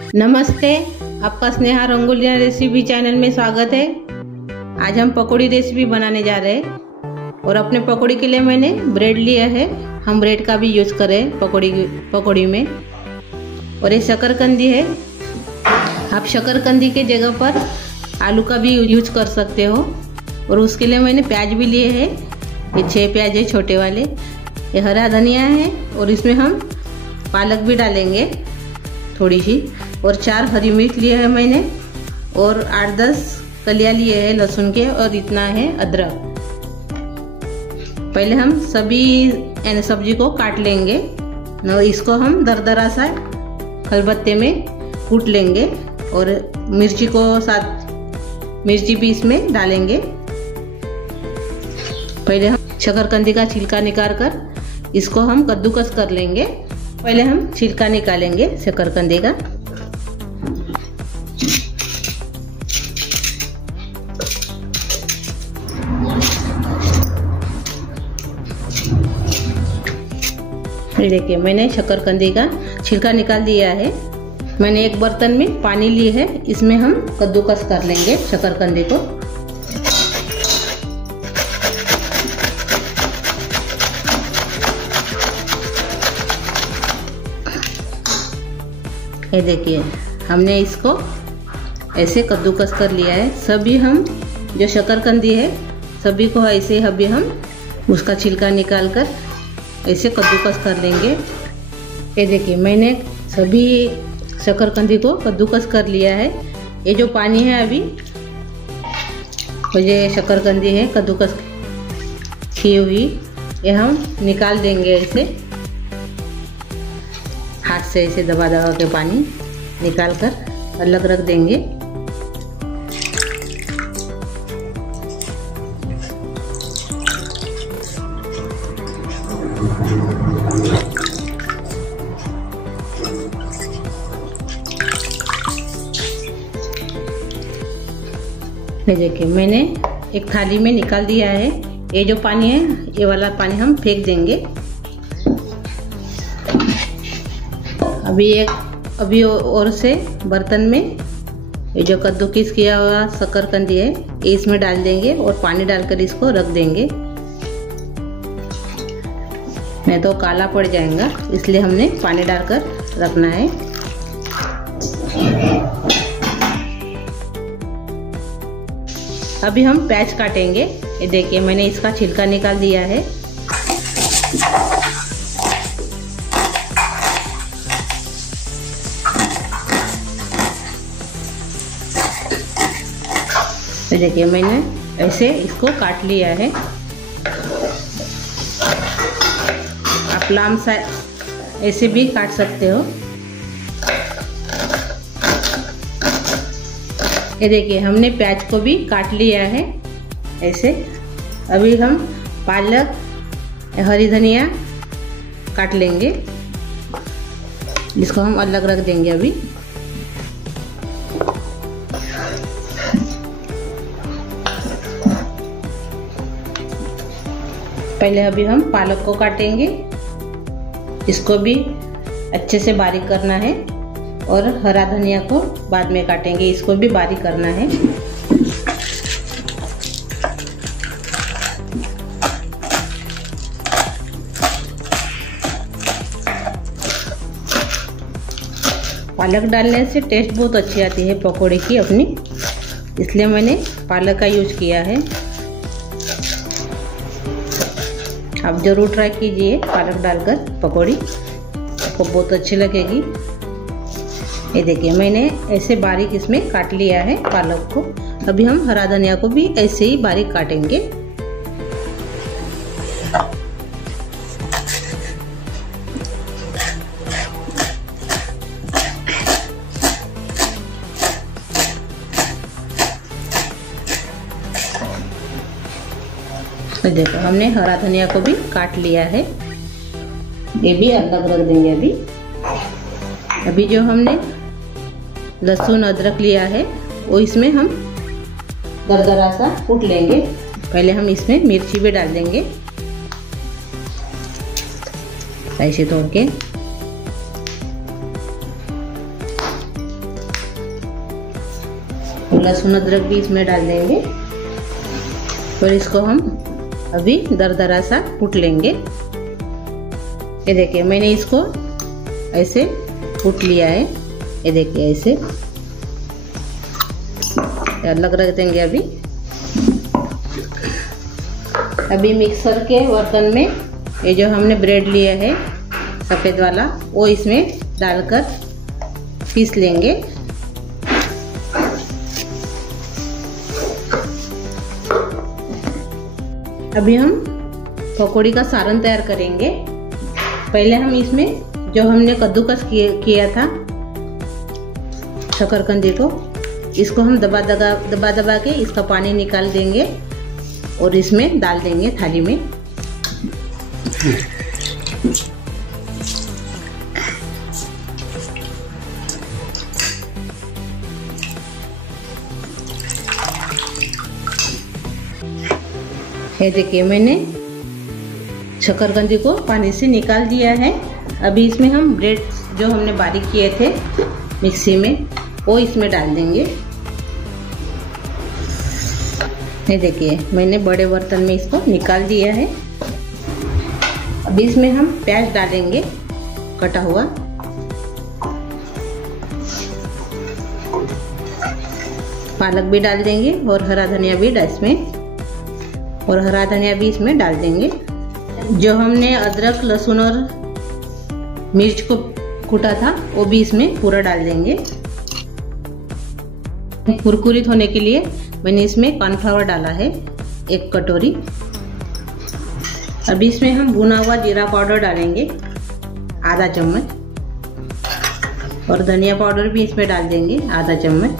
नमस्ते, आपका Sneha रंगोलिया recipe channel में स्वागत है। आज हम पकौड़ी रेसिपी बनाने जा रहे हैं और अपने पकौड़ी के लिए मैंने ब्रेड लिया है। हम ब्रेड का भी यूज़ करें पकौड़ी में। और ये शकरकंदी है। आप शकरकंदी के जगह पर आलू का भी यूज कर सकते हो। और उसके लिए मैंने प्याज भी लिए हैं। ये 6 प्याज है छोटे वाले। ये हरा धनिया है और इसमें हम पालक भी डालेंगे थोड़ी सी। और 4 हरी मिर्च लिए है मैंने और 8-10 कलियां लिए हैं लहसुन के और इतना है अदरक। पहले हम सभी सब्जी को काट लेंगे। इसको हम दरदरा सा खलबत्ते में कूट लेंगे और मिर्ची भी इसमें डालेंगे। पहले हम शकरकंदी का छिलका निकाल कर इसको हम कद्दूकस कर लेंगे। पहले हम छिलका निकालेंगे शकरकंदी का। ये देखिए, मैंने शकरकंदी का छिलका निकाल दिया है। मैंने एक बर्तन में पानी ली है, इसमें हम कद्दूकस कर लेंगे शकरकंदी को। ये देखिए, हमने इसको ऐसे कद्दूकस कर लिया है। सभी हम जो शकरकंदी है सभी को ऐसे अभी हम उसका छिलका निकाल कर ऐसे कद्दूकस कर लेंगे। ये देखिए, मैंने सभी शकरकंदी को कद्दूकस कर लिया है। ये जो पानी है अभी तो ये शकरकंदी है कद्दूकस की हुई, ये हम निकाल देंगे। ऐसे हाथ से ऐसे दबा दबा के पानी निकाल कर अलग रख देंगे। ये देखिए, मैंने एक थाली में निकाल दिया है। ये जो पानी है ये वाला पानी हम फेंक देंगे। अभी और से बर्तन में ये जो कद्दूकस किया हुआ शकरकंदी है ये इसमें डाल देंगे और पानी डालकर इसको रख देंगे। नहीं तो काला पड़ जाएगा, इसलिए हमने पानी डालकर रखना है। अभी हम प्याज काटेंगे। ये देखिए, मैंने इसका छिलका निकाल दिया है। ये देखिए, मैंने ऐसे इसको काट लिया है। आप लाम सा ऐसे भी काट सकते हो। ये देखिए, हमने प्याज को भी काट लिया है ऐसे। अभी हम पालक हरी धनिया काट लेंगे, इसको हम अलग रख देंगे। अभी पहले हम पालक को काटेंगे, इसको भी अच्छे से बारीक करना है। और हरा धनिया को बाद में काटेंगे, इसको भी बारीक करना है। पालक डालने से टेस्ट बहुत अच्छी आती है पकौड़े की अपनी, इसलिए मैंने पालक का यूज किया है। आप जरूर ट्राई कीजिए पालक डालकर पकौड़ी, आपको बहुत अच्छी लगेगी। ये देखिए, मैंने ऐसे बारीक इसमें काट लिया है पालक को। अभी हम हरा धनिया को भी ऐसे ही बारीक काटेंगे। तो देखो, हमने हरा धनिया को भी काट लिया है, ये भी अलग रख देंगे। अभी जो हमने लहसुन अदरक लिया है वो इसमें हम दरदरा सा कूट लेंगे। पहले हम इसमें मिर्ची भी डाल देंगे ऐसे तोड़ के। लहसुन अदरक भी इसमें डाल देंगे और इसको हम अभी दरदरा सा कूट लेंगे। ये देखिए मैंने इसको ऐसे कूट लिया है। ये देखिए ऐसे अलग रख देंगे। अभी मिक्सर के बर्तन में ये जो हमने ब्रेड लिया है सफ़ेद वाला वो इसमें डालकर पीस लेंगे। अभी हम पकौड़ी का सारण तैयार करेंगे। पहले हम इसमें जो हमने कद्दूकस किया था शकरकंदी को, इसको हम दबा दबा के इसका पानी निकाल देंगे और इसमें डाल देंगे थाली में। ये देखिए मैंने शकरकंदी को पानी से निकाल दिया है। अभी इसमें हम ब्रेड जो हमने बारीक किए थे मिक्सी में वो इसमें डाल देंगे। ये देखिए मैंने बड़े बर्तन में इसको निकाल दिया है। अभी इसमें हम प्याज डालेंगे कटा हुआ, पालक भी डाल देंगे और हरा धनिया भी इसमें डाल देंगे। जो हमने अदरक लहसुन और मिर्च को कूटा था वो भी इसमें पूरा डाल देंगे। कुरकुरीत होने के लिए मैंने इसमें कॉर्नफ्लावर डाला है 1 कटोरी। अभी इसमें हम भुना हुआ जीरा पाउडर डालेंगे आधा चम्मच और धनिया पाउडर भी इसमें डाल देंगे आधा चम्मच।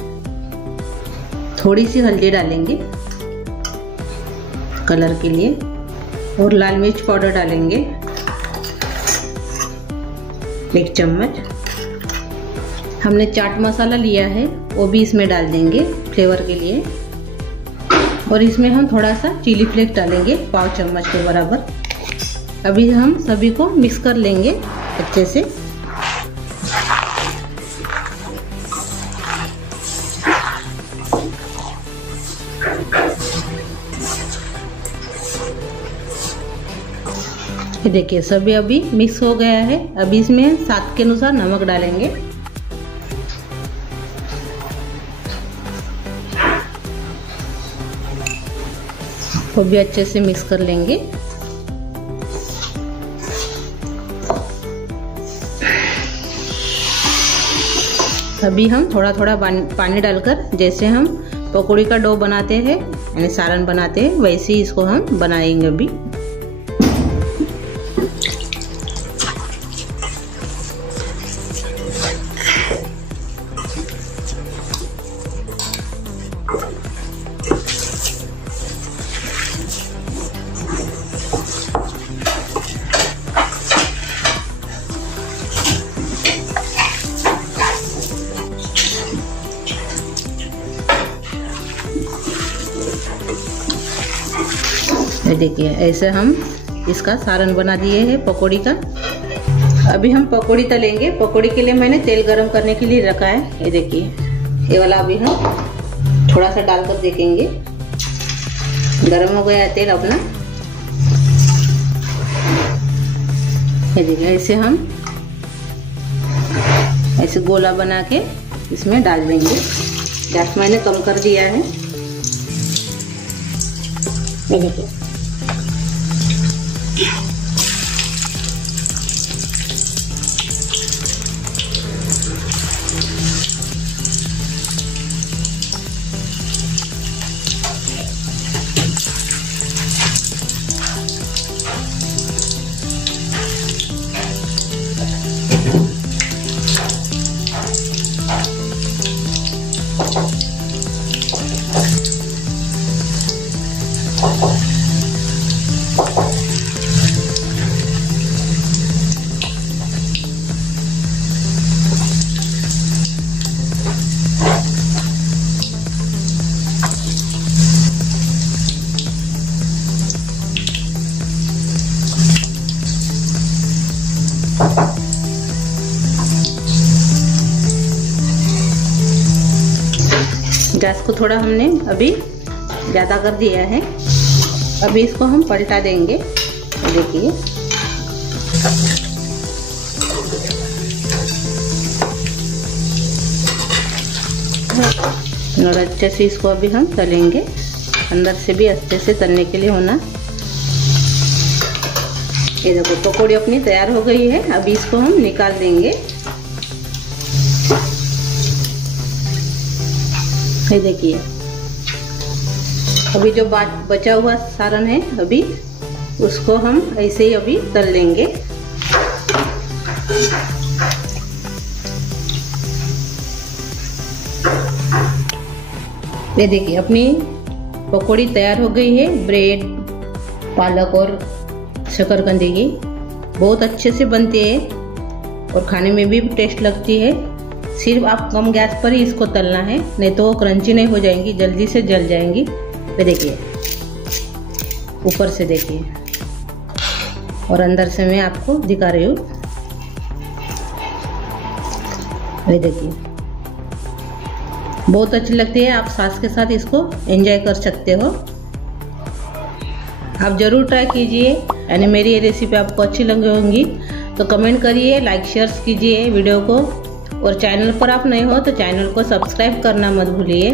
थोड़ी सी हल्दी डालेंगे कलर के लिए और लाल मिर्च पाउडर डालेंगे 1 चम्मच। हमने चाट मसाला लिया है वो भी इसमें डाल देंगे फ्लेवर के लिए और इसमें हम थोड़ा सा चिली फ्लेक्स डालेंगे 1/4 चम्मच के बराबर। अभी हम सभी को मिक्स कर लेंगे अच्छे से। ये देखिए सभी अभी मिक्स हो गया है। अभी इसमें स्वाद के अनुसार नमक डालेंगे। वो भी अच्छे से मिक्स कर लेंगे। अभी हम थोड़ा थोड़ा पानी डालकर जैसे हम पकौड़ी का डो बनाते हैं यानी सारण बनाते हैं वैसे ही इसको हम बनाएंगे। अभी देखिए ऐसे हम इसका सारण बना दिए हैं पकौड़ी का। अभी हम पकौड़ी तलेंगे। पकौड़ी के लिए मैंने तेल गरम करने के लिए रखा है। ये देखिए ये वाला अभी हम थोड़ा सा डालकर देखेंगे। गरम हो गया है तेल अपना। ये देखिए ऐसे हम ऐसे गोला बना के इसमें डाल देंगे। गैस मैंने कम कर दिया है। ये देखिए गैस को थोड़ा हमने अभी ज़्यादा कर दिया है। अभी इसको हम पलटा देंगे। देखिए और अच्छे से इसको अभी हम तलेंगे, अंदर से भी अच्छे से तलने के लिए होना। ये देखो पकौड़ी अपनी तैयार हो गई है। अभी इसको हम निकाल देंगे। ये देखिए अभी जो बचा हुआ सारण है अभी उसको हम ऐसे ही अभी तल लेंगे। ये देखिए अपनी पकौड़ी तैयार हो गई है। ब्रेड, पालक और शकरकंदी की बहुत अच्छे से बनती है और खाने में भी टेस्ट लगती है। सिर्फ आप कम गैस पर ही इसको तलना है, नहीं तो वो क्रंची नहीं हो जाएंगी, जल्दी से जल जाएंगी। ये देखिए ऊपर से देखिए और अंदर से मैं आपको दिखा रही हूँ। ये देखिए बहुत अच्छी लगती है। आप सास के साथ इसको एंजॉय कर सकते हो। आप ज़रूर ट्राई कीजिए। यानी मेरी ये रेसिपी आपको अच्छी लगी होंगी तो कमेंट करिए, लाइक शेयर कीजिए वीडियो को, और चैनल पर आप नए हो तो चैनल को सब्सक्राइब करना मत भूलिए।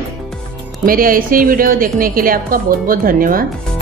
मेरे ऐसे ही वीडियो देखने के लिए आपका बहुत बहुत धन्यवाद।